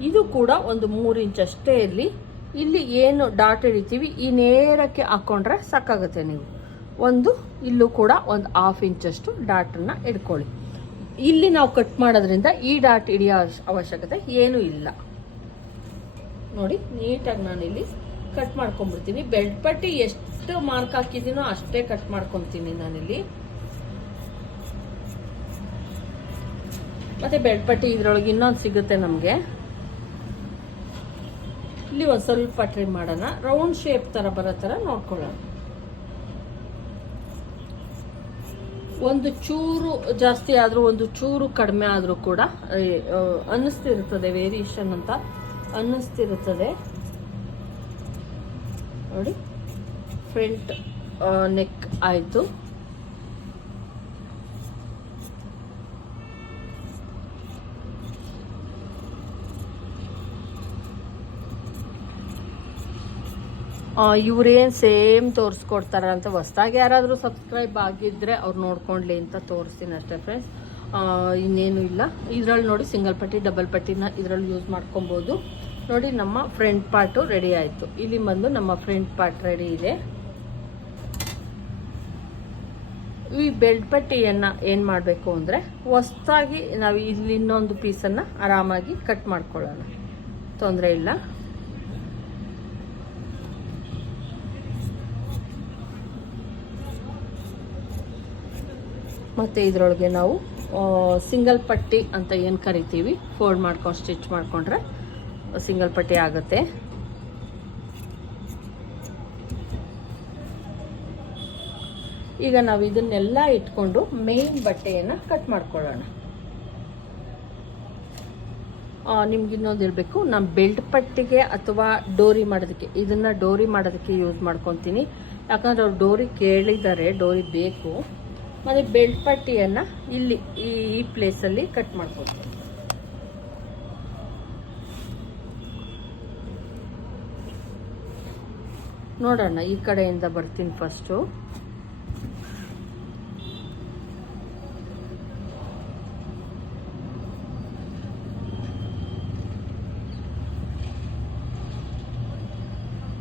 ಇದು ಕೂಡ ಒಂದು ಮೂರು ಇಂಚ್ ಅಷ್ಟೇ ಇರಲಿ. ಇಲ್ಲಿ ಏನು ಡಾಟ್ ಹಿಡಿತೀವಿ ಈ ನೇರಕ್ಕೆ ಹಾಕ್ಕೊಂಡ್ರೆ ಸಾಕಾಗುತ್ತೆ ನೀವು. ಒಂದು, ಇಲ್ಲೂ ಕೂಡ ಒಂದು ಹಾಫ್ ಇಂಚಷ್ಟು ಡಾಟನ್ನು ಇಟ್ಕೊಳ್ಳಿ ಇಲ್ಲಿ ನಾವು ಕಟ್ ಮಾಡೋದ್ರಿಂದ ಈ ಡಾಟ್ ಹಿಡಿಯೋ ಅವಶ್ಯ- ಅವಶ್ಯಕತೆ ಏನೂ ಇಲ್ಲ. ನೋಡಿ, ನೀಟಾಗಿ ನಾನಿಲ್ಲಿ ಕಟ್ ಮಾಡ್ಕೊಂಡ್ಬಿಡ್ತೀನಿ. ಬೆಲ್ಟ್ ಪಟ್ಟಿ ಎಷ್ಟು ಮಾರ್ಕ್ ಹಾಕಿದ್ದೀನೋ ಅಷ್ಟೇ ಕಟ್ ಮಾಡ್ಕೊತೀನಿ ನಾನಿಲ್ಲಿ. ಮತ್ತೆ ಬೆಲ್ಟ್ ಪಟ್ಟಿ ಇದ್ರೊಳಗೆ ಇನ್ನೊಂದು ಸಿಗುತ್ತೆ ನಮಗೆ. ಇಲ್ಲಿ ಒಂದು ಸ್ವಲ್ಪ ಟ್ರಿಮ್ ಮಾಡೋಣ. ರೌಂಡ್ ಶೇಪ್ ಥರ ಬರೋ ಥರ ನೋಡ್ಕೊಳ್ಳೋಣ. ಒಂದು ಚೂರು ಜಾಸ್ತಿ ಆದರೂ, ಒಂದು ಚೂರು ಕಡಿಮೆ ಆದರೂ ಕೂಡ ಅನ್ನಿಸ್ತಿರ್ತದೆ ವೇರಿಯೇಷನ್ ಅಂತ ಅನ್ನಿಸ್ತಿರುತ್ತದೆ. ನೋಡಿ. ಫ್ರಂಟ್ ನೆಕ್ ಆಯಿತು. ಇವ್ರೇನು ಸೇಮ್ ತೋರಿಸ್ಕೊಡ್ತಾರ ಅಂತ ಹೊಸ್ದಾಗಿ ಯಾರಾದರೂ ಸಬ್ಸ್ಕ್ರೈಬ್ ಆಗಿದ್ರೆ ಅವ್ರು ನೋಡ್ಕೊಂಡ್ಲಿ ಅಂತ ತೋರಿಸ್ತೀನಿ ಅಷ್ಟೇ ಫ್ರೆಂಡ್ಸ್ ಇನ್ನೇನು ಇಲ್ಲ. ಇದರಲ್ಲಿ ನೋಡಿ ಸಿಂಗಲ್ ಪಟ್ಟಿ ಡಬಲ್ ಪಟ್ಟಿನ ಇದರಲ್ಲಿ ಯೂಸ್ ಮಾಡ್ಕೊಬೋದು. ನೋಡಿ, ನಮ್ಮ ಫ್ರಂಟ್ ಪಾರ್ಟು ರೆಡಿ ಆಯಿತು. ಇಲ್ಲಿ ಬಂದು ನಮ್ಮ ಫ್ರಂಟ್ ಪಾರ್ಟ್ ರೆಡಿ ಇದೆ. ಈ ಬೆಲ್ಟ್ ಪಟ್ಟಿಯನ್ನು ಏನು ಮಾಡಬೇಕು ಅಂದರೆ, ಹೊಸ್ದಾಗಿ ನಾವು ಇಲ್ಲಿ ಇನ್ನೊಂದು ಪೀಸನ್ನು ಆರಾಮಾಗಿ ಕಟ್ ಮಾಡ್ಕೊಳ್ಳೋಣ. ತೊಂದರೆ ಇಲ್ಲ. ಮತ್ತು ಇದರೊಳಗೆ ನಾವು ಸಿಂಗಲ್ ಪಟ್ಟಿ ಅಂತ ಏನು ಕರಿತೀವಿ ಫೋಲ್ಡ್ ಮಾಡ್ಕೊಂಡು ಸ್ಟಿಚ್ ಮಾಡಿಕೊಂಡ್ರೆ. ಸಿಂಗಲ್ ಪಟ್ಟಿ ಆಗುತ್ತೆ. ಈಗ ನಾವು ಇದನ್ನೆಲ್ಲ ಇಟ್ಕೊಂಡು ಮೇನ್ ಬಟ್ಟೆಯನ್ನು ಕಟ್ ಮಾಡ್ಕೊಳ್ಳೋಣ. ನಿಮ್ಗೆ ಇನ್ನೊಂದು ಇರಬೇಕು ನಾನು ಬೆಲ್ಟ್ ಪಟ್ಟಿಗೆ ಅಥವಾ ಡೋರಿ ಮಾಡೋದಕ್ಕೆ, ಇದನ್ನು ಡೋರಿ ಮಾಡೋದಕ್ಕೆ ಯೂಸ್ ಮಾಡ್ಕೊತೀನಿ. ಯಾಕಂದ್ರೆ ಅವ್ರು ಡೋರಿ ಕೇಳಿದ್ದಾರೆ, ಡೋರಿ ಬೇಕು. ಮತ್ತು ಬೆಲ್ಟ್ ಪಟ್ಟಿಯನ್ನು ಇಲ್ಲಿ, ಈ ಈ ಪ್ಲೇಸಲ್ಲಿ ಕಟ್ ಮಾಡ್ಕೊತೀನಿ ನೋಡೋಣ, ಈ ಕಡೆಯಿಂದ ಬರ್ತೀನಿ ಫಸ್ಟು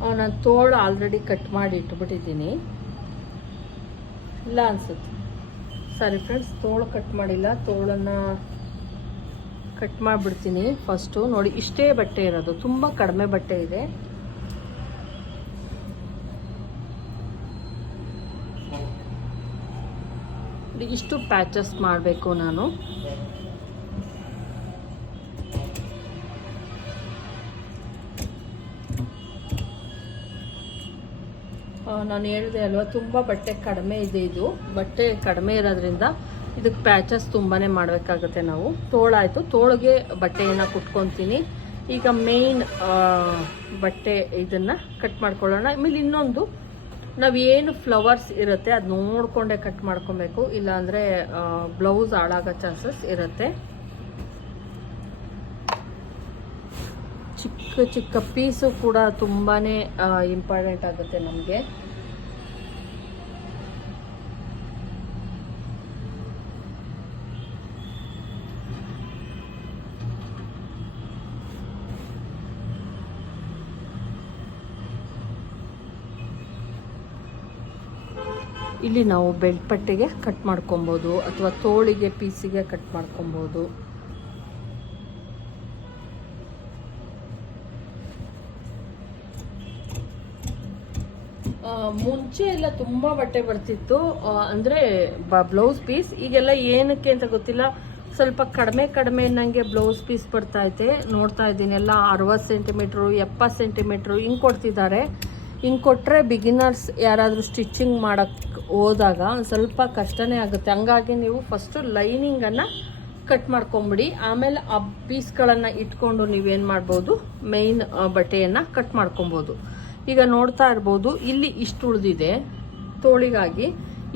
ಅವನ ತೋಳು ಆಲ್ರೆಡಿ ಕಟ್ ಮಾಡಿ ಇಟ್ಬಿಟ್ಟಿದ್ದೀನಿ. ಇಲ್ಲ ಅನ್ಸುತ್ತೆ. ಸರಿ ಫ್ರೆಂಡ್ಸ್ ತೋಳು ಕಟ್ ಮಾಡಿಲ್ಲ, ತೋಳನ್ನು ಕಟ್ ಮಾಡಿಬಿಡ್ತೀನಿ ಫಸ್ಟು ನೋಡಿ, ಇಷ್ಟೇ ಬಟ್ಟೆ ಇರೋದು, ತುಂಬ ಕಡಿಮೆ ಬಟ್ಟೆ ಇದೆ. ಇಷ್ಟು ಪ್ಯಾಚಸ್ ಮಾಡಬೇಕು ನಾನು. ನಾನು ಹೇಳಿದೆ ಅಲ್ವಾ, ತುಂಬ ಬಟ್ಟೆ ಕಡಿಮೆ ಇದೆ ಇದು. ಬಟ್ಟೆ ಕಡಿಮೆ ಇರೋದ್ರಿಂದ ಇದಕ್ಕೆ ಪ್ಯಾಚಸ್ ತುಂಬಾ ಮಾಡಬೇಕಾಗತ್ತೆ ನಾವು. ತೋಳಾಯಿತು ತೋಳಿಗೆ ಬಟ್ಟೆಯನ್ನು ಕುಟ್ಕೊತೀನಿ. ಈಗ ಮೇಯ್ನ್ ಬಟ್ಟೆ ಇದನ್ನು ಕಟ್ ಮಾಡ್ಕೊಳ್ಳೋಣ. ಆಮೇಲೆ ಇನ್ನೊಂದು ನಾವು ಏನು ಫ್ಲವರ್ಸ್ ಇರುತ್ತೆ ಅದು ನೋಡಿಕೊಂಡೇ ಕಟ್ ಮಾಡ್ಕೊಬೇಕು. ಇಲ್ಲಾಂದರೆ ಬ್ಲೌಸ್ ಹಾಳಾಗೋ ಚಾನ್ಸಸ್ ಇರುತ್ತೆ. ಚಿಕ್ಕ ಚಿಕ್ಕ ಪೀಸು ಕೂಡ ತುಂಬಾ ಇಂಪಾರ್ಟೆಂಟ್ ಆಗುತ್ತೆ ನಮಗೆ. ಇಲ್ಲಿ ನಾವು ಬೆಲ್ಟ್ ಪಟ್ಟಿಗೆ ಕಟ್ ಮಾಡ್ಕೊಬೋದು ಅಥವಾ ತೋಳಿಗೆ ಪೀಸಿಗೆ ಕಟ್ ಮಾಡ್ಕೊಬೋದು. ಮುಂಚೆ ಎಲ್ಲ ತುಂಬಾ ಬಟ್ಟೆ ಬರ್ತಿತ್ತು. ಅಂದರೆ ಬ್ಲೌಸ್ ಪೀಸ್. ಈಗೆಲ್ಲ ಏನಕ್ಕೆ ಅಂತ ಗೊತ್ತಿಲ್ಲ. ಸ್ವಲ್ಪ ಕಡಿಮೆ ಕಡಿಮೆ ನಂಗೆ ಬ್ಲೌಸ್ ಪೀಸ್ ಬರ್ತಾ ಐತೆ. ನೋಡ್ತಾ ಇದ್ದೀನಿ. ಎಲ್ಲ ಅರವತ್ತು ಸೆಂಟಿಮೀಟ್ರು, ಎಪ್ಪತ್ತು ಸೆಂಟಿಮೀಟ್ರು ಹಿಂಗೆ ಕೊಡ್ತಿದ್ದಾರೆ. ಹಿಂಗೆ ಕೊಟ್ಟರೆ ಬಿಗಿನರ್ಸ್ ಯಾರಾದರೂ ಸ್ಟಿಚಿಂಗ್ ಮಾಡಕ್ಕೆ ಹೋದಾಗ ಒಂದು ಸ್ವಲ್ಪ ಕಷ್ಟನೇ ಆಗುತ್ತೆ. ಹಂಗಾಗಿ ನೀವು ಫಸ್ಟು ಲೈನಿಂಗನ್ನು ಕಟ್ ಮಾಡ್ಕೊಂಬಿಡಿ. ಆಮೇಲೆ ಆ ಪೀಸ್ಗಳನ್ನು ಇಟ್ಕೊಂಡು ನೀವೇನು ಮಾಡ್ಬೋದು? ಮೇಯ್ನ್ ಬಟ್ಟೆಯನ್ನು ಕಟ್ ಮಾಡ್ಕೊಬೋದು. ಈಗ ನೋಡ್ತಾ ಇರ್ಬೋದು, ಇಲ್ಲಿ ಇಷ್ಟು ಉಳಿದಿದೆ. ತೋಳಿಗಾಗಿ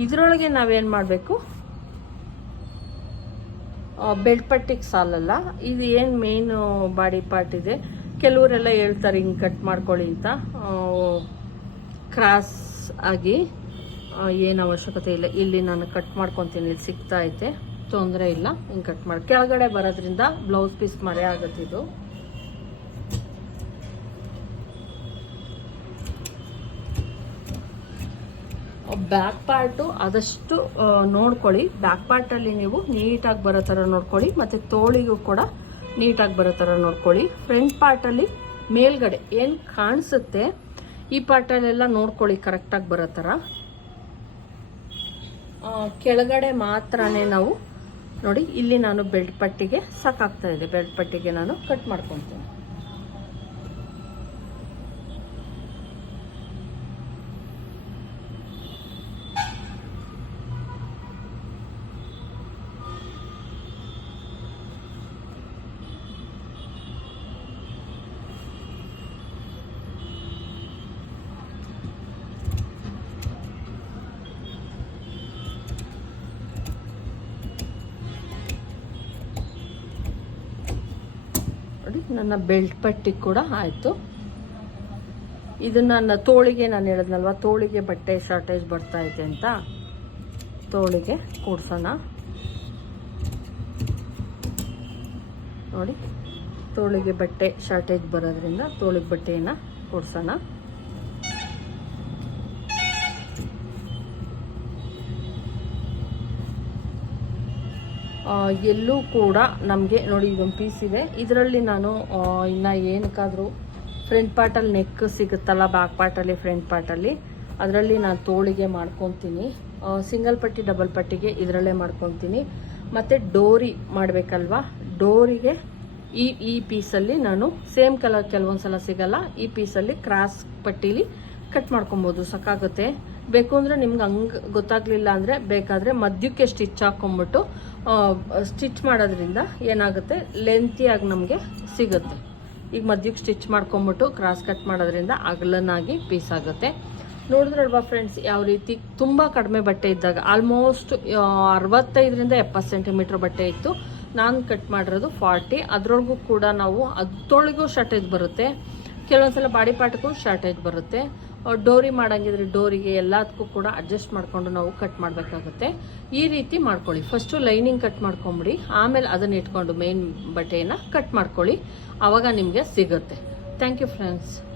ಇದರೊಳಗೆ ನಾವೇನು ಮಾಡಬೇಕು? ಬೆಲ್ಟ್ ಪಟ್ಟಿಗೆ ಸಾಲಲ್ಲ. ಇದು ಏನು ಮೇನ್ ಬಾಡಿ ಪಾರ್ಟ್ ಇದೆ. ಕೆಲವರೆಲ್ಲ ಹೇಳ್ತಾರೆ ಹಿಂಗೆ ಕಟ್ ಮಾಡ್ಕೊಳ್ಳಿ ಅಂತ. ಕ್ರಾಸ್ ಆಗಿ ಏನು ಅವಶ್ಯಕತೆ ಇಲ್ಲ. ಇಲ್ಲಿ ನಾನು ಕಟ್ ಮಾಡ್ಕೊತೀನಿ. ಇಲ್ಲಿ ಸಿಗ್ತಾ ಐತೆ. ತೊಂದರೆ ಇಲ್ಲ. ಹಿಂಗೆ ಕಟ್ ಮಾಡಿ ಕೆಳಗಡೆ ಬರೋದ್ರಿಂದ ಬ್ಲೌಸ್ ಪೀಸ್ ಮರೆ ಆಗುತ್ತಿದ್ದು ಬ್ಯಾಕ್ ಪಾರ್ಟು ಆದಷ್ಟು ನೋಡ್ಕೊಳ್ಳಿ. ಬ್ಯಾಕ್ ಪಾರ್ಟಲ್ಲಿ ನೀವು ನೀಟಾಗಿ ಬರೋ ಥರ ನೋಡ್ಕೊಳ್ಳಿ. ಮತ್ತು ತೋಳಿಗೂ ಕೂಡ ನೀಟಾಗಿ ಬರೋ ಥರ ನೋಡ್ಕೊಳ್ಳಿ. ಫ್ರಂಟ್ ಪಾರ್ಟಲ್ಲಿ ಮೇಲ್ಗಡೆ ಏನು ಕಾಣಿಸುತ್ತೆ, ಈ ಪಾರ್ಟಲ್ಲೆಲ್ಲ ನೋಡ್ಕೊಳ್ಳಿ ಕರೆಕ್ಟಾಗಿ ಬರೋ ಥರ ಕೆಳಗಡೆ ಮಾತ್ರನೇ ನಾವು ನೋಡಿ, ಇಲ್ಲಿ ನಾನು ಬೆಲ್ಟ್ ಪಟ್ಟಿಗೆ, ಸಾಕಾಗ್ತಾ ಇದೆ, ಬೆಲ್ಟ್ ಪಟ್ಟಿಗೆ ನಾನು ಕಟ್ ಮಾಡ್ಕೊತೀನಿ. ನನ್ನ ಬೆಲ್ಟ್ ಪಟ್ಟಿ ಕೂಡ ಆಯಿತು. ಇದು ನನ್ನ ತೋಳಿಗೆ ನಾನು ಹೇಳಿದ್ನಲ್ವ? ತೋಳಿಗೆ ಬಟ್ಟೆ ಶಾರ್ಟೇಜ್ ಬರ್ತಾ ಇದೆ ಅಂತ. ತೋಳಿಗೆ ಕೂಡ್ಸೋಣ. ನೋಡಿ, ತೋಳಿಗೆ ಬಟ್ಟೆ ಶಾರ್ಟೇಜ್ ಬರೋದ್ರಿಂದ ತೋಳಿಗೆ ಬಟ್ಟೆಯನ್ನು ಕೂಡ್ಸೋಣ. ಎಲ್ಲೂ ಕೂಡ ನಮಗೆ ನೋಡಿ ಒಂದು ಪೀಸ್ ಇದೆ. ಇದರಲ್ಲಿ ನಾನು ಇನ್ನು ಏನಕ್ಕಾದರೂ ಫ್ರಂಟ್ ಪಾರ್ಟಲ್ಲಿ ನೆಕ್ ಸಿಗುತ್ತಲ್ಲ ಬ್ಯಾಕ್ ಪಾರ್ಟಲ್ಲಿ ಫ್ರಂಟ್ ಪಾರ್ಟಲ್ಲಿ ಅದರಲ್ಲಿ ನಾನು ತೋಳಿಗೆ ಮಾಡ್ಕೊತೀನಿ. ಸಿಂಗಲ್ ಪಟ್ಟಿ ಡಬಲ್ ಪಟ್ಟಿಗೆ ಇದರಲ್ಲೇ ಮಾಡ್ಕೊತೀನಿ. ಮತ್ತು ಡೋರಿ ಮಾಡಬೇಕಲ್ವಾ? ಡೋರಿಗೆ ಈ ಈ ಪೀಸಲ್ಲಿ ನಾನು ಸೇಮ್ ಕಲರ್ ಕೆಲವೊಂದು ಸಲ ಸಿಗಲ್ಲ, ಈ ಪೀಸಲ್ಲಿ ಕ್ರಾಸ್ ಪಟ್ಟೀಲಿ ಕಟ್ ಮಾಡ್ಕೊಬೋದು. ಸಾಕಾಗುತ್ತೆ ಬೇಕು ಅಂದರೆ ನಿಮ್ಗೆ ಹಂಗೆ ಗೊತ್ತಾಗ್ಲಿಲ್ಲ ಅಂದರೆ ಬೇಕಾದರೆ ಮಧ್ಯಕ್ಕೆ ಸ್ಟಿಚ್ ಹಾಕ್ಕೊಂಬಿಟ್ಟು ಸ್ಟಿಚ್ ಮಾಡೋದ್ರಿಂದ ಏನಾಗುತ್ತೆ? ಲೆಂತಿಯಾಗಿ ನಮಗೆ ಸಿಗುತ್ತೆ. ಈಗ ಮಧ್ಯಕ್ಕೆ ಸ್ಟಿಚ್ ಮಾಡ್ಕೊಂಬಿಟ್ಟು ಕ್ರಾಸ್ ಕಟ್ ಮಾಡೋದ್ರಿಂದ ಅಗಲನಾಗಿ ಪೀಸ್ ಆಗುತ್ತೆ. ನೋಡಿದ್ರಲ್ವಾ ಫ್ರೆಂಡ್ಸ್ ಯಾವ ರೀತಿ? ತುಂಬ ಕಡಿಮೆ ಬಟ್ಟೆ ಇದ್ದಾಗ ಆಲ್ಮೋಸ್ಟ್ ಅರವತ್ತೈದರಿಂದ ಎಪ್ಪತ್ತು ಸೆಂಟಿಮೀಟ್ರ್ ಬಟ್ಟೆ ಇತ್ತು. ನಾನು ಕಟ್ ಮಾಡಿರೋದು ಫಾರ್ಟಿ ಅದರೊಳಗೂ ಕೂಡ ನಾವು ಅದರೊಳಗೂ ಶಾರ್ಟೇಜ್ ಬರುತ್ತೆ. ಕೆಲವೊಂದ್ಸಲ ಬಾಡಿ ಪಾರ್ಟ್ಗೂ ಶಾರ್ಟೇಜ್ ಬರುತ್ತೆ. ಡೋರಿ ಮಾಡಂಗಿದ್ರೆ ಡೋರಿಗೆ ಎಲ್ಲದಕ್ಕೂ ಕೂಡ ಅಡ್ಜಸ್ಟ್ ಮಾಡಿಕೊಂಡು ನಾವು ಕಟ್ ಮಾಡಬೇಕಾಗುತ್ತೆ. ಈ ರೀತಿ ಮಾಡ್ಕೊಳ್ಳಿ. ಫಸ್ಟು ಲೈನಿಂಗ್ ಕಟ್ ಮಾಡ್ಕೊಂಬಿಡಿ. ಆಮೇಲೆ ಅದನ್ನ ಇಟ್ಕೊಂಡು ಮೇನ್ ಬಟ್ಟೆಯನ್ನು ಕಟ್ ಮಾಡ್ಕೊಳ್ಳಿ. ಆವಾಗ ನಿಮಗೆ ಸಿಗುತ್ತೆ. Thank you friends